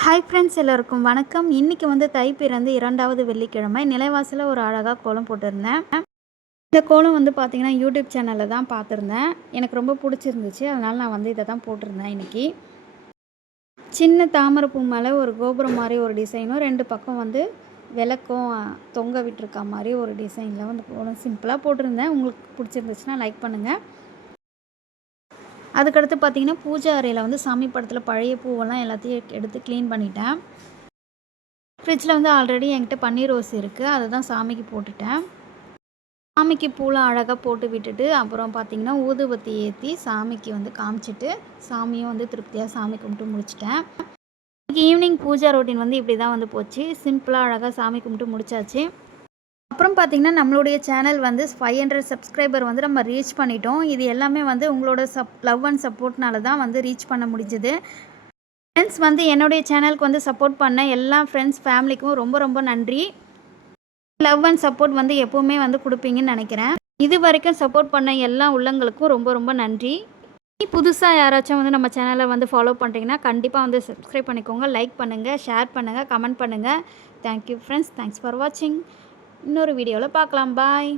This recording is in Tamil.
ஹாய் ஃப்ரெண்ட்ஸ், எல்லோருக்கும் வணக்கம். இன்றைக்கி வந்து தை பிறந்து 2வது வெள்ளிக்கிழமை. நிலைவாசலில் ஒரு அழகாக கோலம் போட்டிருந்தேன். இந்த கோலம் வந்து பார்த்திங்கன்னா யூடியூப் சேனலில் தான் பார்த்துருந்தேன். எனக்கு ரொம்ப பிடிச்சிருந்துச்சு. அதனால் நான் வந்து இதை தான் போட்டிருந்தேன் இன்றைக்கி. சின்ன தாமரைப்பூ மேலே ஒரு கோபுரம் மாதிரி ஒரு டிசைனும், 2 பக்கம் வந்து விளக்கும் தொங்க விட்டுருக்க மாதிரி ஒரு டிசைனில் வந்து கோலம் சிம்பிளாக போட்டிருந்தேன். உங்களுக்கு பிடிச்சிருந்துச்சுன்னா லைக் பண்ணுங்கள். அதுக்கடுத்து பார்த்திங்கன்னா பூஜை அறையில் வந்து சாமி படத்தில் பழைய பூவெல்லாம் எல்லாத்தையும் எடுத்து க்ளீன் பண்ணிட்டேன். ஃப்ரிட்ஜில் வந்து ஆல்ரெடி என்கிட்ட பன்னீர் ரோஸ் இருக்குது. அதை தான் சாமிக்கு போட்டுட்டேன். சாமிக்கு பூலாம் அழகாக போட்டு விட்டுட்டு அப்புறம் பார்த்திங்கன்னா ஊதுபத்தி ஏற்றி சாமிக்கு வந்து காமிச்சிட்டு சாமியும் வந்து திருப்தியாக சாமி கும்பிட்டு முடிச்சிட்டேன். இன்றைக்கி ஈவினிங் பூஜா ரொட்டீன் வந்து இப்படி தான் வந்து போச்சு. சிம்பிளாக அழகாக சாமி கும்பிட்டு முடிச்சாச்சு. அப்புறம் பார்த்திங்கன்னா நம்மளுடைய சேனல் வந்து 500 சப்ஸ்கிரைபர் வந்து நம்ம ரீச் பண்ணிட்டோம். இது எல்லாமே வந்து உங்களோட லவ் அண்ட் சப்போர்ட்னால தான் வந்து ரீச் பண்ண முடிஞ்சது. ஃப்ரெண்ட்ஸ் வந்து என்னுடைய சேனலுக்கு வந்து சப்போர்ட் பண்ண எல்லா ஃப்ரெண்ட்ஸ் ஃபேமிலிக்கும் ரொம்ப ரொம்ப நன்றி. லவ் அண்ட் சப்போர்ட் வந்து எப்போவுமே வந்து கொடுப்பீங்கன்னு நினைக்கிறேன். இது வரைக்கும் சப்போர்ட் பண்ண எல்லா உள்ளங்களுக்கும் ரொம்ப ரொம்ப நன்றி. புதுசாக யாராச்சும் வந்து நம்ம சேனலை வந்து ஃபாலோ பண்ணுறீங்கன்னா கண்டிப்பாக வந்து சப்ஸ்கிரைப் பண்ணிக்கோங்க. லைக் பண்ணுங்கள், ஷேர் பண்ணுங்கள், கமெண்ட் பண்ணுங்கள். Thank you friends. தேங்க்ஸ் ஃபார் வாட்சிங். இன்னொரு வீடியோவில் பார்க்கலாம். பாய்.